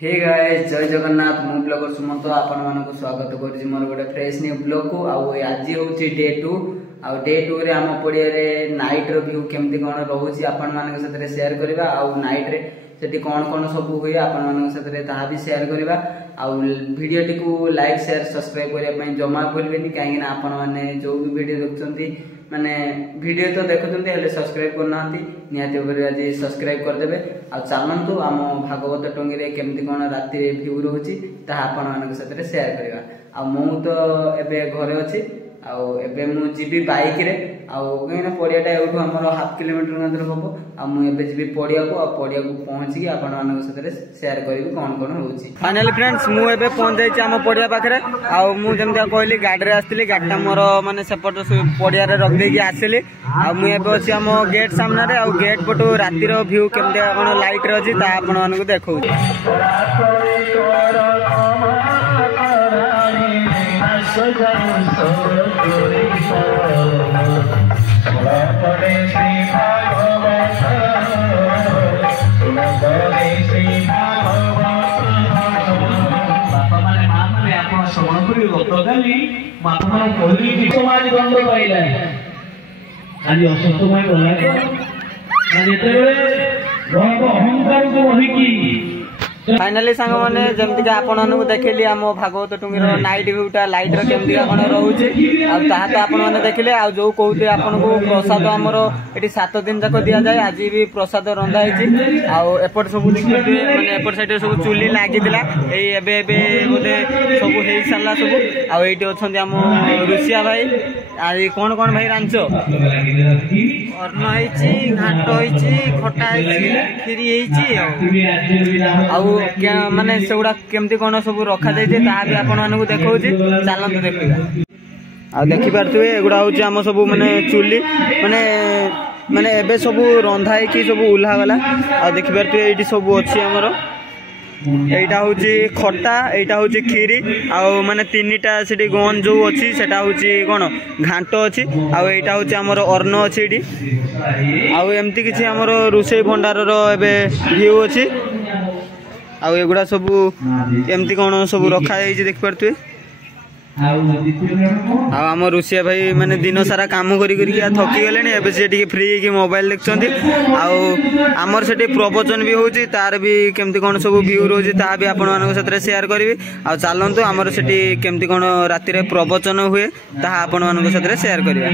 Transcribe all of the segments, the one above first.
Hey guys जय जगन्नाथ मु blogger Sumant आपण मानक स्वागत करूची मोर गोटे फ्रेश न्यू ब्लॉग को आज होची डे 2 डे 2 रे हम पड़िया रे नाइट रो व्यू केमती कोन रहउची आपण मानक साथे शेयर करबा नाइट रे सेठी कोन कोन सब हुई आपण मानक साथे ताहा भी शेयर करबा वीडियो टी को लाइक शेयर सब्सक्राइब करिया पई जमा भूलबेनी काहे ना आपण माने जो भी वीडियो देखछंती माने वीडियो तो देखुछंती हेले सब्सक्राइब करनांती निहाती ऊपर आज सब्सक्राइब कर देबे चलतु आम भागवत टंगी रे केमती कोन राति रे व्यू रहउची ता आपण मानक साथे शेयर करबा मु तो एबे घरे अछि एबे मु जीबी बाइक रे कहीं पड़ियाटा एठू आम 1/2 किलोमीटर मध्य हम मु एबे जीबी पड़िया को पहुंच की आपण मानक साथे शेयर करबी कोन कोन होउची फाइनली फ्रेंड्स मु एबे पहुंच जाई आम पड़िया पाखरे मु जेमता कहली गाड़ी रे आस्तिली गाड़ीटा मोर माने सेपट पड़िया रे रख देकी आसिली मु एबे अछि आम गेट सामने रे गेट पटो राति रो व्यू केमते कोन लाइट रे अछि ता आपण मानक देखौ समाज दंड पाइला आज असतमय गला अहंकार को रही फाइनली सांग माने जेमति का आपण मानक देखली आम भागवत टुंगी रो नाइट व्यूटा लाइट रो केमति कोन रहउची ताहा तो आपण माने देखले जो कहते आपन को प्रसाद हमर एटी 7 दिन तक दिया जाय आज भी प्रसाद रंधा हिची एपट सब देखले माने एपट साइड सब चुली लागि दिला एबे एबे बोले सब हेई साला सब एटी अछंती आम रुसिया भाई आज कोन कोन भाई रांचो अन्न हिची घाट हिची खटा हिची खीरी हिची माने सेगुड़ा केमती कोन सब रखा जाय ता भी आपण मानकु देखौची चलंतु देखिबा देखि पारथुए एगुड़ा होची हम सब माने चुली माने माने एबे सब रंधा है कि सब उल्हा गला देखि पारथुए एटी सब अछि हमर एटा होची खट्टा एटा होची खीरी माने तीनटा सेठी गन जो अछि सेटा होची कोन घांट अछि एटा होची हमर अर्ण अछि एटी एमती किछि हमर रुसई भंडार रो एबे व्यू अछि एगुड़ा सब एमती कौन सब रखा देख पारे आम रुसिया भाई माने दिन सारा काम करी थकी गले एबे से फ्री की मोबाइल देखते आमर से प्रवचन भी होची तार भी केमती कौन सब व्यू रोची ता भी आपण मानक साथे शेयर करी चलतु आमर से केमती कौन राति रे प्रवचन हुए ता आपण मानक साथे शेयर करिया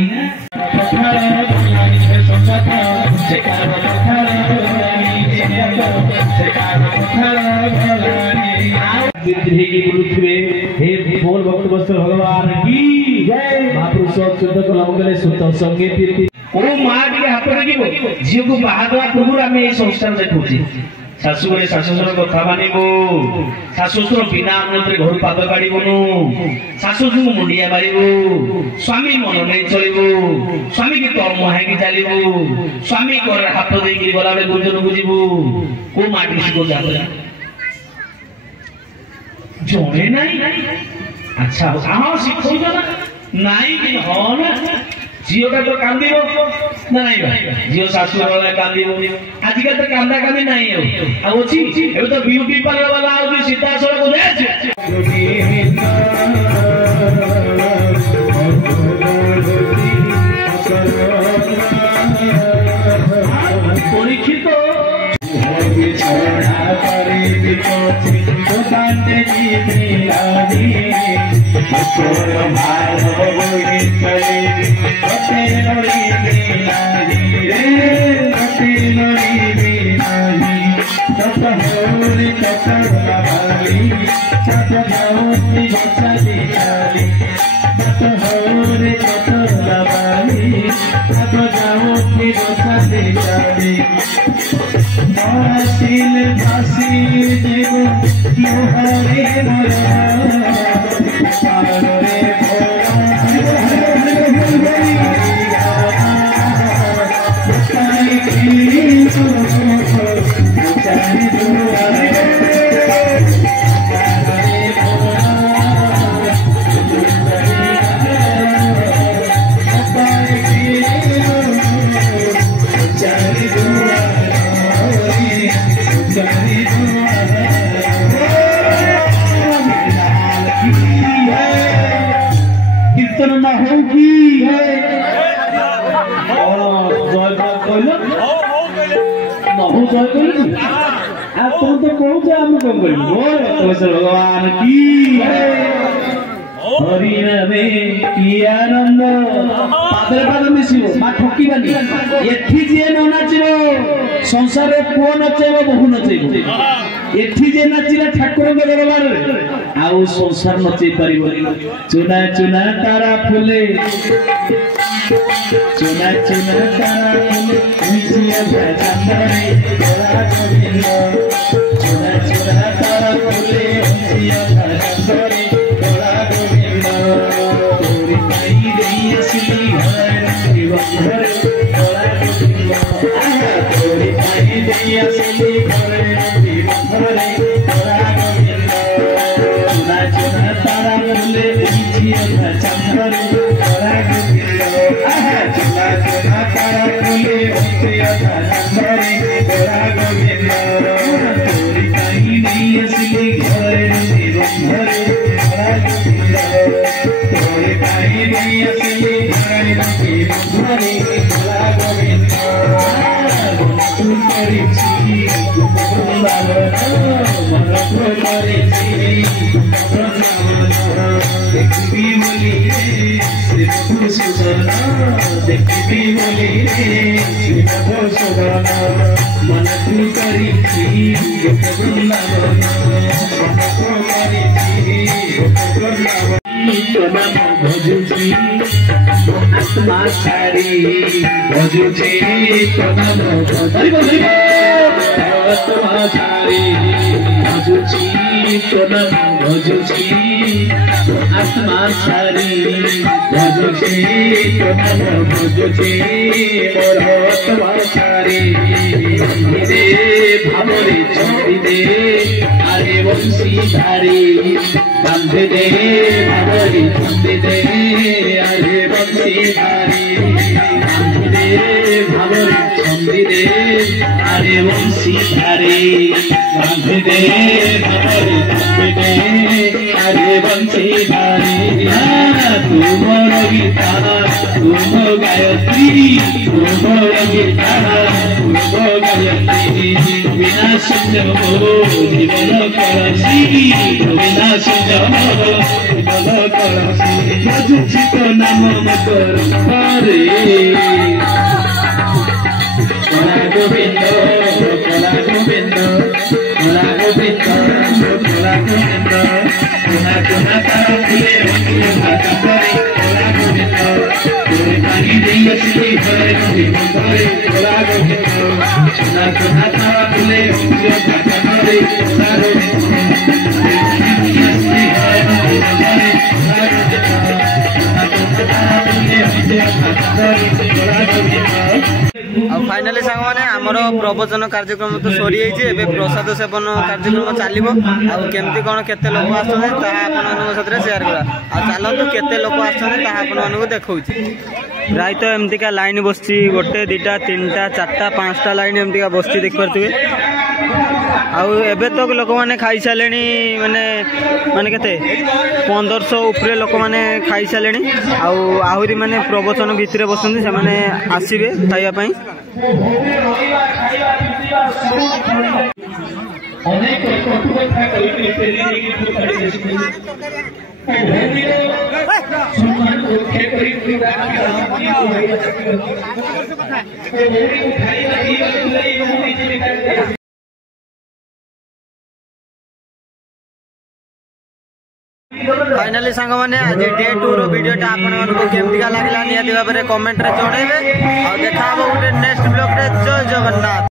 भगवान की जय महापुरुष शुद्ध कलमगले सुत संगीत ओ मां के हाथ लगिबो झियो को बाहादवा पूर्व आमे ए संस्कार देखुची सासु गरे सासुर कथा मानिबो सासुर बिना अनुमति घर पाद काढिबोनु सासुर मुंडिया मारिबो स्वामी मन नै चलिबो स्वामी के कर्म है कि चलिबो स्वामी को हाथ दे के गला बे गुंजन बुझिबो को माटी को जाता जोड़े नहीं अच्छा हाँ शिखो ना नहीं कि हाँ ना झील का तो कांदी ना नहीं भाई झील सासू वाला कांदी आजकल तो कांदा कांदी नहीं है अब अच्छी ये तो ब्यूटी पार्लर वाला आओ सीधा सड़क परीक्षित कहलो नहु जय कहलो आ तुम तो कहू हम कौन करिबो बोल भगवान की हरि नामे की आनंद पादरे पाद मिसिबो मा ठकी बानी एठी जे न नाचिबो संसार रे को नचेबो बहु नचेबो एठी जे नाचिला ठाकुर के दरबार रे आउ संसार नचै परिबो चुना चुना तारा फुले चुना चुना तारा फुले मिजिया चंदरे तोरा गोविंद चुना चुना तारा फुले मिजिया चंदरे तोरा गोविंद तोरी पाई देई असली घर जीवन तोरा गोविंद तोरी पाई देई असली घर जीवन तोरा गोविंद चुना चुना तारा फुले मिजिया चंदरे तोरा गोविंद चुना चुना तारा फुले मिजिया चंदरे तोरा गोविंद तोरी पाई देई असली घर जीवन तोरा गोविंद तोरी पाई देई असली घर जीवन तोरा गोविंद तू करिछि देखबी बोली श्री भूषण देखबी बोली श्री भूषण मन तू करिछि वृंदावन मन तू करिछि वृंदावन भजुछि आत्मा छाड़ी भजुछि प्रणाम आत्मा छाड़ी भजुछि प्रणाम भजुछि आत्मा छाड़ी भजुछि प्रणाम भजुछि मोर आत्मा छाड़ी दे भावरे छोड़ी दे आरे वंशी धारी बांध दे भावरे छोड़ी दे आरे वंशी धारी बांध दे भावरे छोड़ी दे आरे वंशी धारी बांध दे भावरे छोड़ी दे आरे वंशी धारी तुमर गीता तुम गायत्री तुमर गीता तुम गायत्री बिना सुंदर जीवन कलसी बिना सुंदर जीवन कलसी भजुछि तो नाम मकर हरे कला गोविंद कला गोविंद कला गोविंद कला गोविंद कोना कोना तारा फुले चंदरे कला गोविंद तोरे पानी देई असली घरे घरे कला गोविंद चुना चुना तारा फुले चंदरे कला गोविंद असली घरे घरे फाइनाली सांग मैंने आमर प्रवचन कार्यक्रम तो सरी जाइए प्रसाद सेवन कार्यक्रम चलो आमती कौन केते लोक आसते सेयार करा चलतु केते लोक आसते देखा प्राय तो एमतीका लाइन बसची गोटे दुटा तीनटा चार्टा पांचटा लाइन एमतीका बसची देखिपे आबे तो लोक मैंने खाई सारे माने माने केते 1500 उपरे लोक मैंने खाई सारे आहरी माने प्रवचन भितर बसंती से माने आसीबे खाइबा अनेक कटु कथा कहि सम्मान को खे करी फाइनाली सांग मैंने आज डे 2 रो वीडियोटा आपको केमती लगला निहाती भाव में कमेंट रे जणेबे और देखा गोटे नेक्स्ट ब्लॉग रे जय जगन्नाथ।